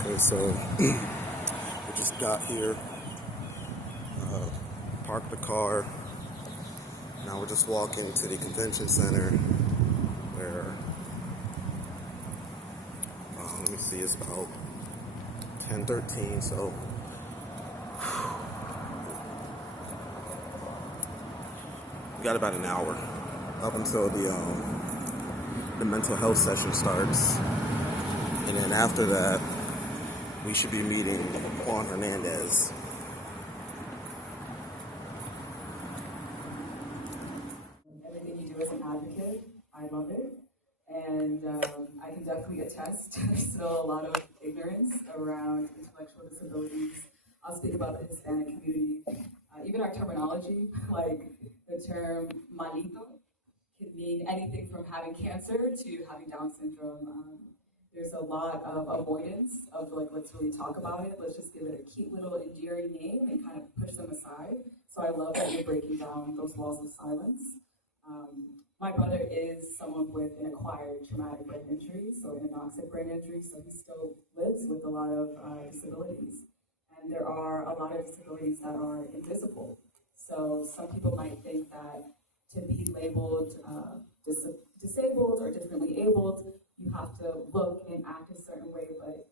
Okay, so we just got here, parked the car. Now we're just walking to the convention center where, let me see, it's about 10:13, so we got about an hour up until the mental health session starts. And then after that, we should be meeting on Hernandez. Everything you do as an advocate, I love it. And I can definitely attest there's still a lot of ignorance around intellectual disabilities. I'll speak about the Hispanic community. Even our terminology, like the term malito, can mean anything from having cancer to having Down syndrome. There's a lot of avoidance of like, let's really talk about it. Let's just give it a cute little endearing name and kind of push them aside. So I love that you're breaking down those walls of silence. My brother is someone with an acquired traumatic brain injury, so an anoxic brain injury, so he still lives with a lot of disabilities. And there are a lot of disabilities that are invisible. So some people might think that to be labeled disabled or differently abled, you have to look and act a certain way, but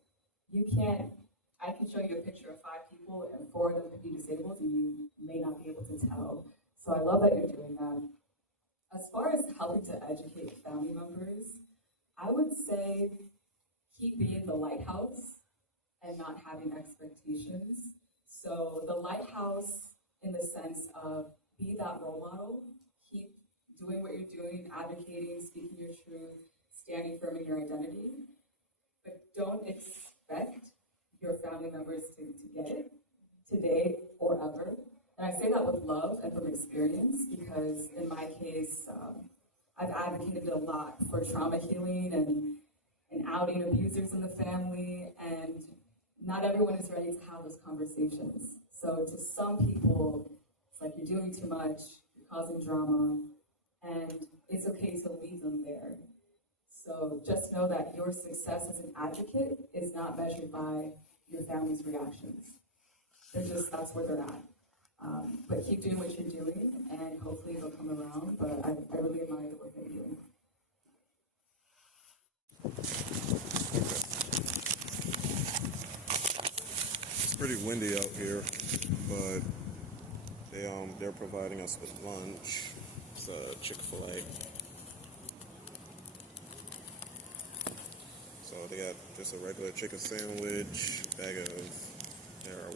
you can't. I can show you a picture of 5 people and 4 of them could be disabled and you may not be able to tell. So I love that you're doing that. As far as helping to educate family members, I would say keep being the lighthouse and not having expectations. So the lighthouse in the sense of be that role model, keep doing what you're doing, advocating, speaking your truth, standing firm in your identity, but don't expect your family members to get it today or ever. And I say that with love and from experience because in my case, I've advocated a lot for trauma healing and outing abusers in the family, and not everyone is ready to have those conversations. So to some people, it's like you're doing too much, you're causing drama, and it's okay to leave them there. So just know that your success as an advocate is not measured by your family's reactions. That's where they're at. But keep doing what you're doing, and hopefully it'll come around. But I really admire the work that you're doing. It's pretty windy out here, but they're providing us with lunch. It's Chick-fil-A. So they got just a regular chicken sandwich, bag of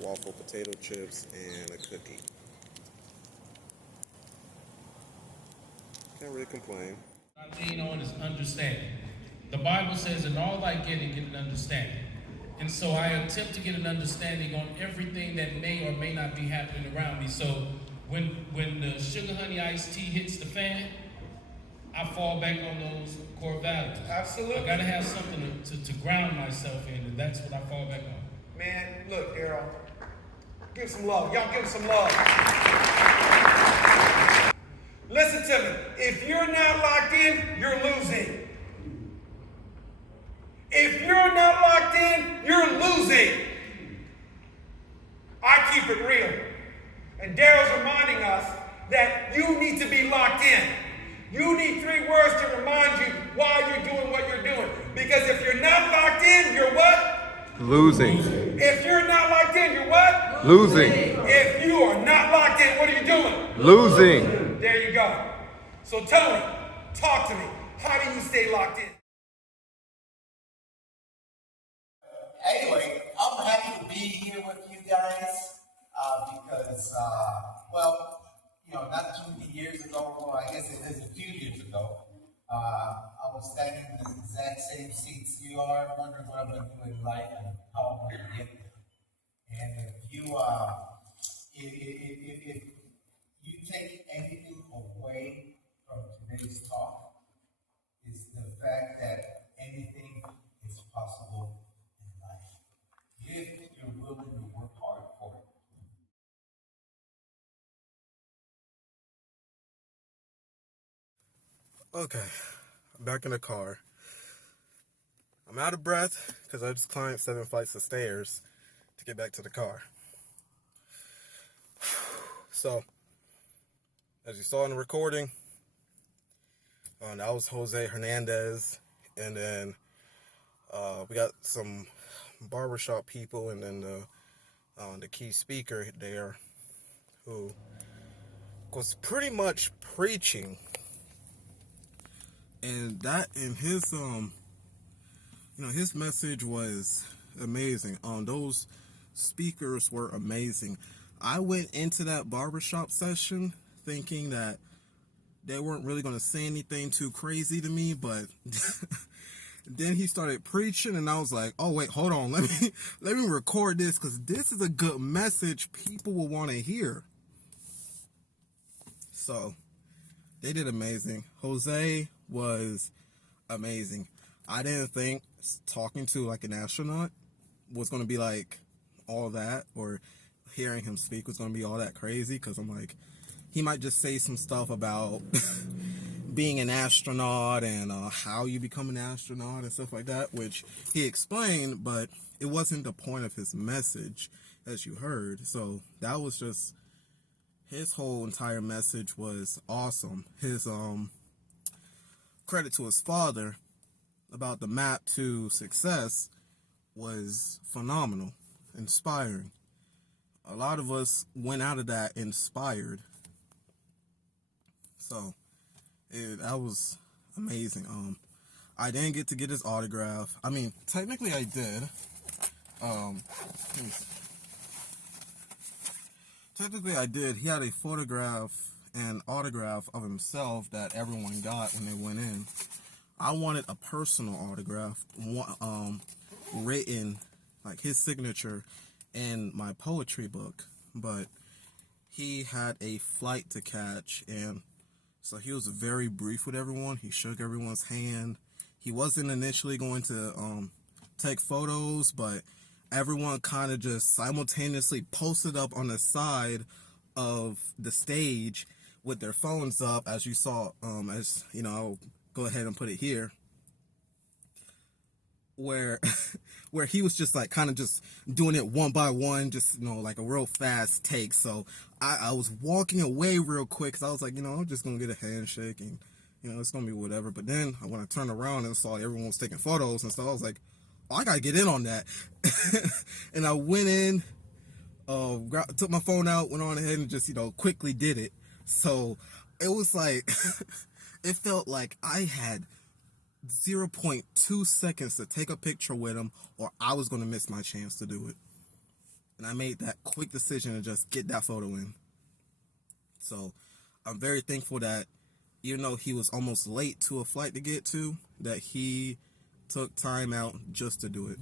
waffle potato chips, and a cookie. Can't really complain. I'm leaning on is understanding. The Bible says, in all thy getting, get an understanding. And so I attempt to get an understanding on everything that may or may not be happening around me. So when the sugar honey iced tea hits the fan, I fall back on those core values. Absolutely. I gotta have something to ground myself in, and that's what I fall back on. Man, look, Errol, give some love. Y'all give some love. Listen to me. If you're not locked in, you're losing. If you're not locked in, you're losing. I keep it real. And Daryl's reminding us that you need to be locked in. You need 3 words to remind you why you're doing what you're doing. Because if you're not locked in, you're what? Losing. If you're not locked in, you're what? Losing. If you are not locked in, what are you doing? Losing. There you go. So Tony, talk to me. How do you stay locked in? Anyway, I'm happy to be here with you guys because, not too many years ago, or I guess it is a few years ago, I was standing in the exact same seats you are, wondering what I'm going to do in life and how I'm going to get there. And if you take anything away from today's talk, it's the fact that anything is possible in life if you're willing to work hard for it. Okay, back in the car. I'm out of breath because I just climbed 7 flights of stairs to get back to the car. So, as you saw in the recording, that was Jose Hernandez, and then we got some barbershop people, and then the key speaker there, who was pretty much preaching, and his his message was amazing. Those speakers were amazing. I went into that barbershop session thinking that they weren't really going to say anything too crazy to me, but then he started preaching, and I was like, oh wait, hold on, let me record this, because this is a good message people will want to hear. So they did amazing. Jose was amazing. I didn't think talking to like an astronaut was going to be like all that, or hearing him speak was going to be all that crazy, because I'm like, he might just say some stuff about being an astronaut and how you become an astronaut and stuff like that, which he explained, but it wasn't the point of his message, as you heard. So that was just, his whole entire message was awesome. His credit to his father about the map to success was phenomenal, inspiring. A lot of us went out of that inspired. So that was amazing. I didn't get to get his autograph. I mean, technically I did. Technically I did. He had a photograph and autograph of himself that everyone got when they went in. I wanted a personal autograph, written, like his signature, in my poetry book, but he had a flight to catch, and so he was very brief with everyone. He shook everyone's hand. He wasn't initially going to take photos, but everyone kind of just simultaneously posted up on the side of the stage with their phones up, as you saw. As you know, I'll go ahead and put it here, where he was just like kind of just doing it one by one, just, you know, like a real fast take. So I was walking away real quick, because I was like, you know, I'm just gonna get a handshake and, you know, it's gonna be whatever. But then when I turned around and saw everyone was taking photos and stuff, I was like, oh, I gotta get in on that. And I went in, took my phone out, went on ahead and just, you know, quickly did it. So it was like it felt like I had 0.2 seconds to take a picture with him, or I was going to miss my chance to do it. And I made that quick decision to just get that photo in. So I'm very thankful that, even though he was almost late to a flight to get to, that he took time out just to do it.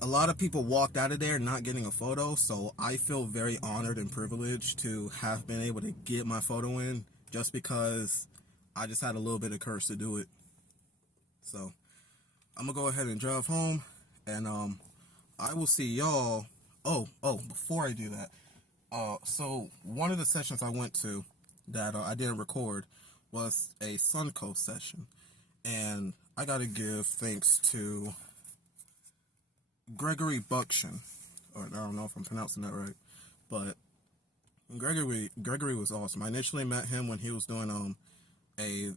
A lot of people walked out of there not getting a photo, so I feel very honored and privileged to have been able to get my photo in, just because I just had a little bit of courage to do it. So I'm gonna go ahead and drive home, and I will see y'all. Oh, before I do that, so one of the sessions I went to that I didn't record was a Suncoast session, and I gotta give thanks to Gregory Buckshin, or I don't know if I'm pronouncing that right, but Gregory was awesome. I initially met him when he was doing a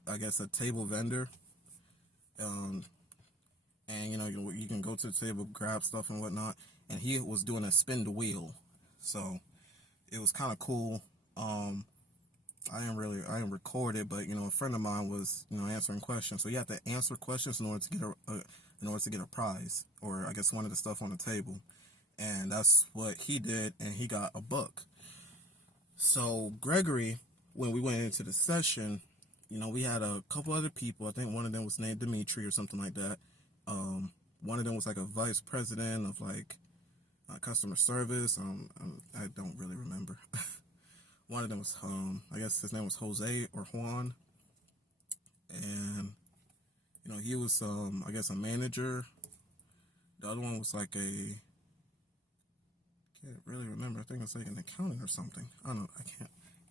table vendor. And you know, you can go to the table, grab stuff and whatnot, and he was doing a spin the wheel, so it was kind of cool. I didn't record it, but you know, a friend of mine was, you know, answering questions, so you have to answer questions in order to get a prize, or I guess one of the stuff on the table, and that's what he did, and he got a book. So Gregory, when we went into the session, you know, we had a couple other people. I think one of them was named Dimitri or something like that. One of them was like a vice president of like customer service. I don't really remember. One of them was, I guess his name was Jose or Juan. And, you know, he was, I guess, a manager. The other one was like can't really remember. I think it was like an accountant or something. I don't know.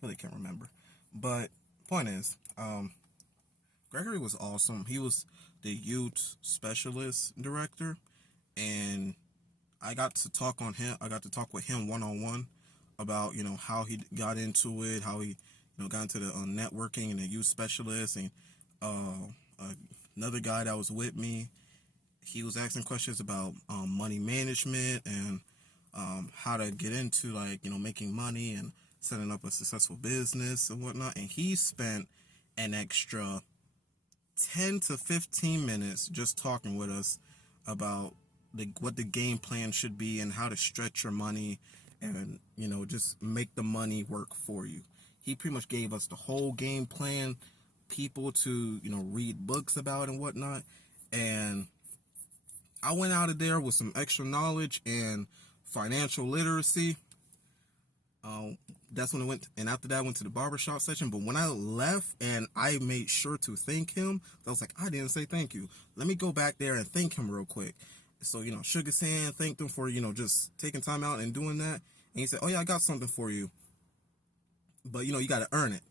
I can't remember. But point is, Gregory was awesome. He was the youth specialist director, and I got to talk with him one-on-one about, how he got into it, how he, got into the networking and the youth specialist. And another guy that was with me, he was asking questions about money management and how to get into, making money and setting up a successful business and whatnot. And he spent an extra 10 to 15 minutes just talking with us about what the game plan should be and how to stretch your money and, just make the money work for you. He pretty much gave us the whole game plan, people to, read books about and whatnot. And I went out of there with some extra knowledge and financial literacy. That's when I went, and after that I went to the barbershop section. But when I left, and I made sure to thank him, I was like, I didn't say thank you. Let me go back there and thank him real quick. So, shook his hand, thanked him for, just taking time out and doing that. And he said, oh yeah, I got something for you. But, you got to earn it.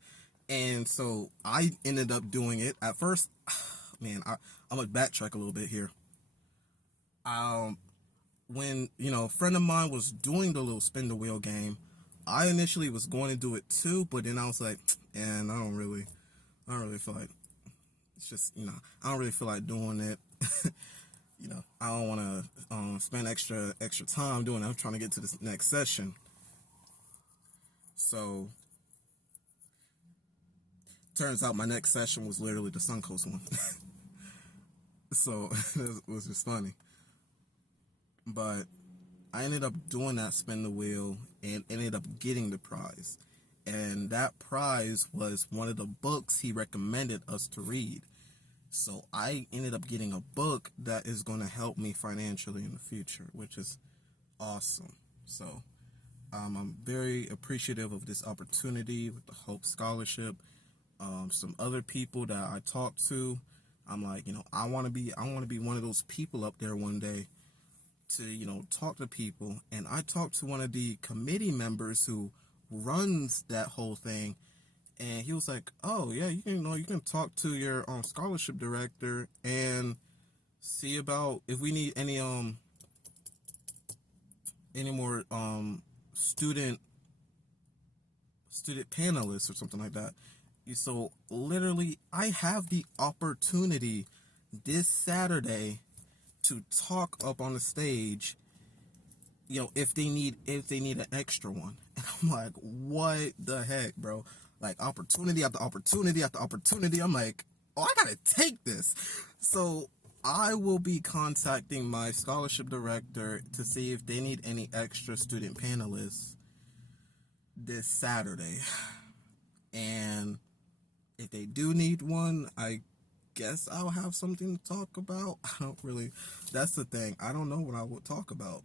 And so I ended up doing it. At first, man, I'm going to backtrack a little bit here. When, a friend of mine was doing the little spin the wheel game, I initially was going to do it too, but then I was like, and I don't really feel like, it's just, I don't really feel like doing it. I don't want to spend extra time doing it. I'm trying to get to this next session. So, turns out my next session was literally the Suncoast one. So, it was just funny. But I ended up doing that spin the wheel and ended up getting the prize. And that prize was one of the books he recommended us to read. So I ended up getting a book that is going to help me financially in the future, which is awesome. So I'm very appreciative of this opportunity with the Hope Scholarship. Some other people that I talked to, I'm like, I want to be one of those people up there one day to, talk to people. And I talked to one of the committee members who runs that whole thing. And he was like, oh yeah, you can talk to your scholarship director and see about if we need any more student panelists or something like that. So literally I have the opportunity this Saturday to talk up on the stage, if they need an extra one. And I'm like, what the heck, bro? Like, opportunity after opportunity after opportunity. I'm like, oh, I gotta take this. So I will be contacting my scholarship director to see if they need any extra student panelists this Saturday. And if they do need one, I guess I'll have something to talk about. That's the thing. I don't know what I would talk about.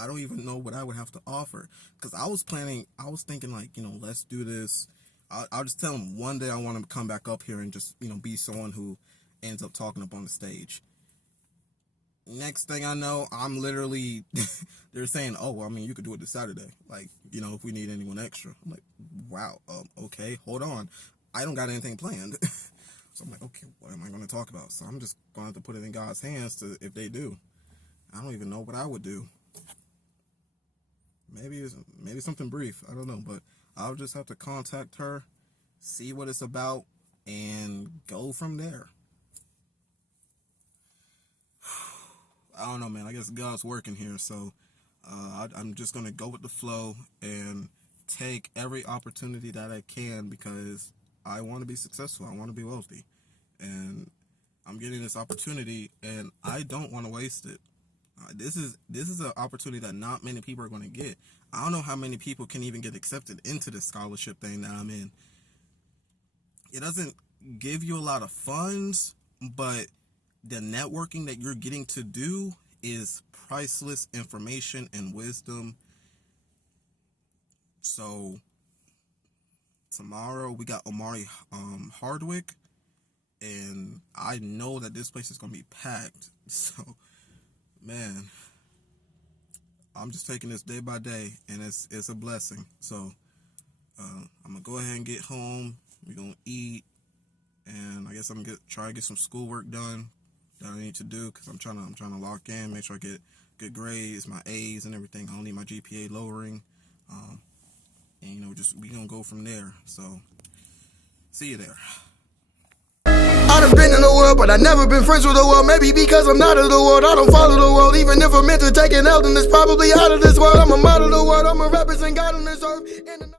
I don't even know what I would have to offer. Because I was thinking like, let's do this. I'll just tell them one day I want to come back up here and just, be someone who ends up talking up on the stage. Next thing I know, I'm literally, they're saying, oh, well, you could do it this Saturday. Like, if we need anyone extra. I'm like, wow, okay, hold on. I don't got anything planned. So I'm like, okay, what am I going to talk about? So I'm just going to have to put it in God's hands if they do. I don't even know what I would do. Maybe something brief. I don't know, but I'll just have to contact her, see what it's about, and go from there. I don't know, man. I guess God's working here, so I'm just going to go with the flow and take every opportunity that I can because I want to be successful. I want to be wealthy. And I'm getting this opportunity, and I don't want to waste it. This is an opportunity that not many people are going to get. I don't know how many people can even get accepted into the scholarship thing that I'm in. It doesn't give you a lot of funds, but the networking that you're getting to do is priceless information and wisdom. So tomorrow we got Omari Hardwick, and I know that this place is going to be packed. So man, I'm just taking this day by day, and it's a blessing. So I'm gonna go ahead and get home. We're gonna eat, and I guess I'm gonna try to get some schoolwork done that I need to do, because I'm trying to lock in, make sure I get good grades, my A's and everything. I don't need my GPA lowering, and you know, we gonna go from there. So see you there. I done been in the world, but I never been friends with the world. Maybe because I'm not of the world, I don't follow the world. Even if I'm meant to take an L, then it's probably out of this world. I'm a model of the world, I'm a represent God on this earth.